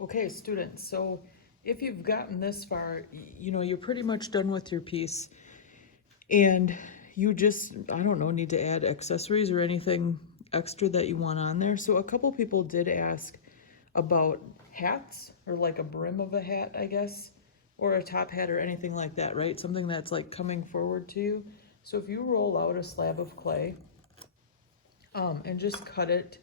Okay, students, so if you've gotten this far, you're pretty much done with your piece. And you just, I don't know, need to add accessories or anything extra that you want on there. So a couple people did ask about hats or like a brim of a hat, I guess, or a top hat or anything like that, right? Something that's like coming forward to you. So if you roll out a slab of clay, and just cut it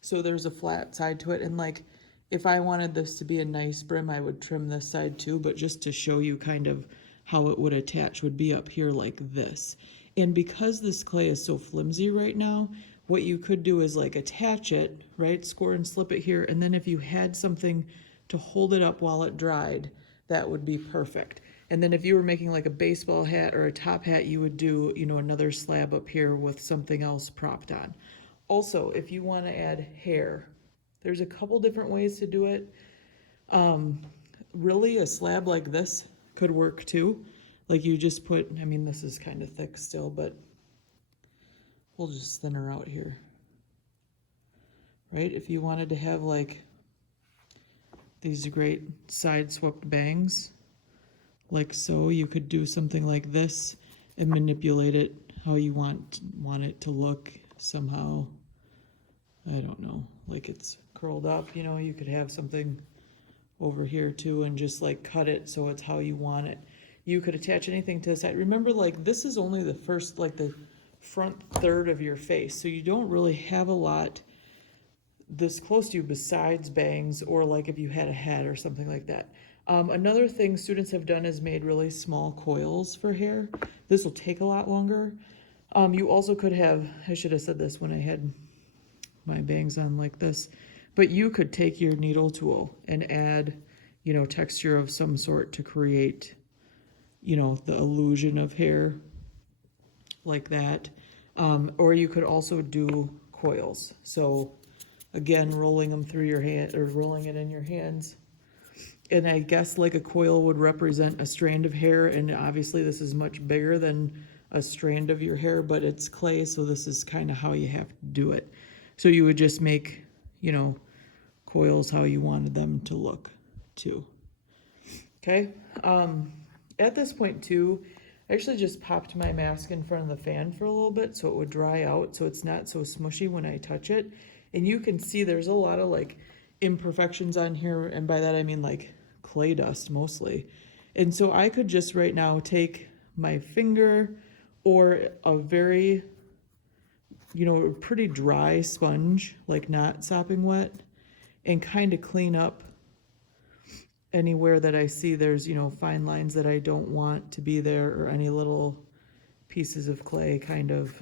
so there's a flat side to it. And like, if I wanted this to be a nice brim, I would trim this side too, but just to show you kind of how it would attach would be up here like this. And because this clay is so flimsy right now, what you could do is like attach it, right? Score and slip it here. And then if you had something to hold it up while it dried, that would be perfect. And then if you were making like a baseball hat or a top hat, you would do, another slab up here with something else propped on. Also, if you want to add hair, there's a couple different ways to do it. Really, a slab like this could work too. Like you just put, I mean, this is kind of thick still, but we'll just thin her out here. Right? If you wanted to have like these great side swept bangs, like so, you could do something like this and manipulate it how you want it to look somehow. I don't know, like it's curled up, you could have something over here too and just like cut it so it's how you want it. You could attach anything to the side. Remember, like this is only the first, like the front third of your face, so you don't really have a lot this close to you besides bangs or like if you had a hat or something like that. Another thing students have done is made really small coils for hair. This will take a lot longer. You also could have, I should have said this when I had my bangs on like this, but you could take your needle tool and add, texture of some sort to create, the illusion of hair like that. Or you could also do coils. So again, rolling them through your hand or rolling it in your hands. And I guess like a coil would represent a strand of hair, and obviously this is much bigger than a strand of your hair, but it's clay, so this is kind of how you have to do it. So you would just make, coils how you wanted them to look too. Okay. At this point too, I actually just popped my mask in front of the fan for a little bit so it would dry out so it's not so smushy when I touch it. And you can see there's a lot of like imperfections on here, and by that I mean like clay dust mostly. And so I could just right now take my finger or a very, pretty dry sponge, like not sopping wet, and kind of clean up anywhere that I see there's, fine lines that I don't want to be there, or any little pieces of clay kind of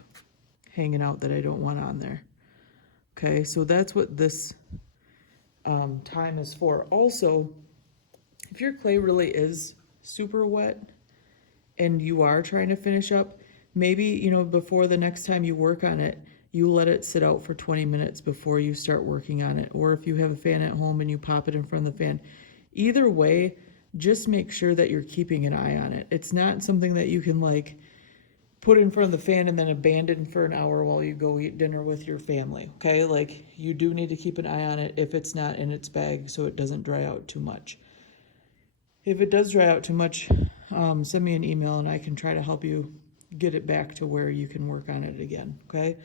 hanging out that I don't want on there. Okay, so that's what this time is for. Also, if your clay really is super wet and you are trying to finish up, maybe, before the next time you work on it, you let it sit out for 20 minutes before you start working on it. Or if you have a fan at home and you pop it in front of the fan. Either way, just make sure that you're keeping an eye on it. It's not something that you can like put in front of the fan and then abandon for an hour while you go eat dinner with your family, okay? Like you do need to keep an eye on it if it's not in its bag so it doesn't dry out too much. If it does dry out too much, send me an email and I can try to help you get it back to where you can work on it again, okay?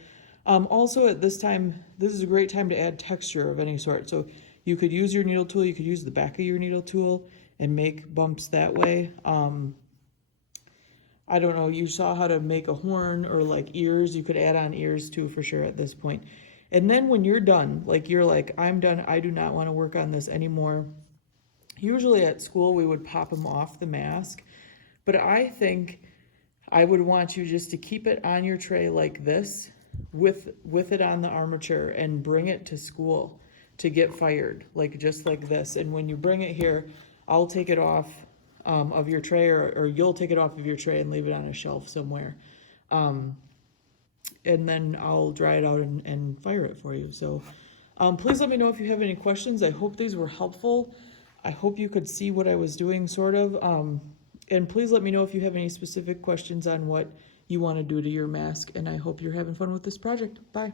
Also at this time, this is a great time to add texture of any sort. So you could use your needle tool, you could use the back of your needle tool and make bumps that way. I don't know, you saw how to make a horn or like ears. You could add on ears too for sure at this point. And then when you're done, like you're like, I'm done, I do not want to work on this anymore. Usually at school we would pop them off the mask, but I think I would want you just to keep it on your tray like this with it on the armature and bring it to school to get fired, like just like this. And when you bring it here, I'll take it off of your tray, or you'll take it off of your tray and leave it on a shelf somewhere. And then I'll dry it out and fire it for you. So please let me know if you have any questions. I hope these were helpful. I hope you could see what I was doing sort of. And please let me know if you have any specific questions on what you want to do to your mask. And I hope you're having fun with this project. Bye.